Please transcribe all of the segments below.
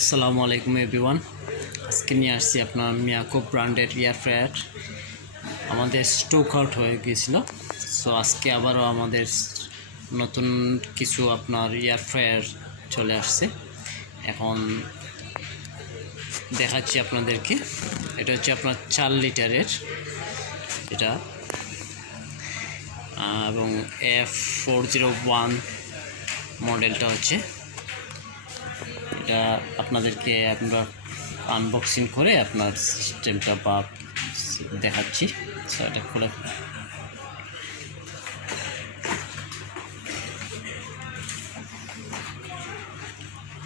আসসালামু আলাইকুম এভরিওয়ান। আজকে নিয়ে আসছি আপনার মিয়াকো ব্র্যান্ডের এয়ার ফ্রায়ার। আমাদের স্টক আউট হয়ে গিয়েছিল, সো আজকে আবারও আমাদের নতুন কিছু আপনার এয়ার ফ্রায়ার চলে আসছে। এখন দেখাচ্ছি আপনাদেরকে। এটা হচ্ছে আপনার 4 লিটারের এটা, এবং F401 মডেলটা হচ্ছে এটা। আপনাদেরকে আমরা আনবক্সিং করে আপনার সিস্টেমটা বা দেখাচ্ছি। সো এটা খুলে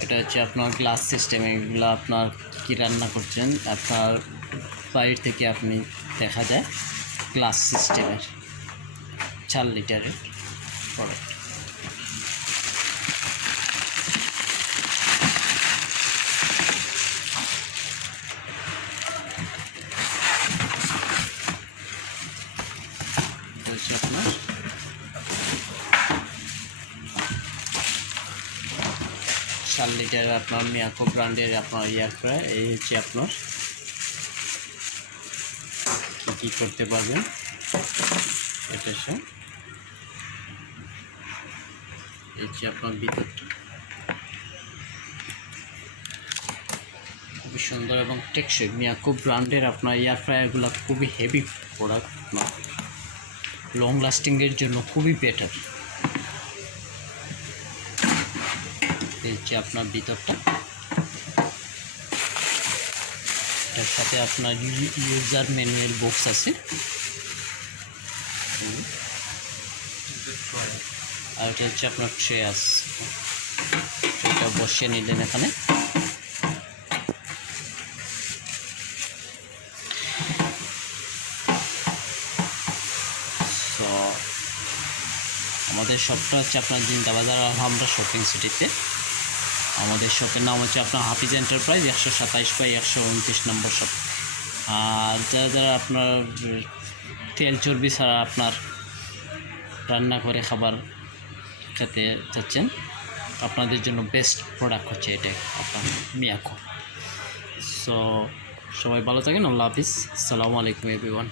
এটা হচ্ছে আপনার গ্লাস সিস্টেম। এগুলো আপনার কী রান্না করছেন আপনার বাইরে থেকে আপনি দেখা যায় গ্লাস সিস্টেমের 4 লিটারের প্রোডাক্ট। হচ্ছে আপনার 4 লিটার আপনার মিয়াকো ব্র্যান্ডের আপনার এয়ার ফ্রায়ার। এই হচ্ছে আপনার কী করতে পারবেন এটার সাথে। এই হচ্ছে আপনার ভিতরটা, খুবই সুন্দর এবং টেকসই। মিয়াকো ব্র্যান্ডের আপনার এয়ার ফ্রায়ারগুলো খুবই হেভি প্রোডাক্ট, আপনার লং লাস্টিংয়ের জন্য খুবই বেটার। এই হচ্ছে আপনার ভিতরটা। এটার সাথে আপনার ইউজার ম্যানুয়াল বক্স আছে, আর এটা হচ্ছে আপনার ট্রে আছে। ট্রেটা বসিয়ে নিলেন এখানে। তো আমাদের শপটা হচ্ছে আপনার জিন্দাবাজার আলহামরা শপিং সিটিতে। আমাদের শপের নাম হচ্ছে আপনার হাফিজ এন্টারপ্রাইজ, 127/129 নম্বর শপ। আর যারা যারা আপনার তেল চর্বি ছাড়া আপনার রান্না করে খাবার খেতে চাচ্ছেন, আপনাদের জন্য বেস্ট প্রোডাক্ট হচ্ছে এটাই আপনার মিয়াকো। সো সবাই ভালো থাকেন। আল্লাহ হাফিজ। আসসালামু আলাইকুম এভরিওয়ান।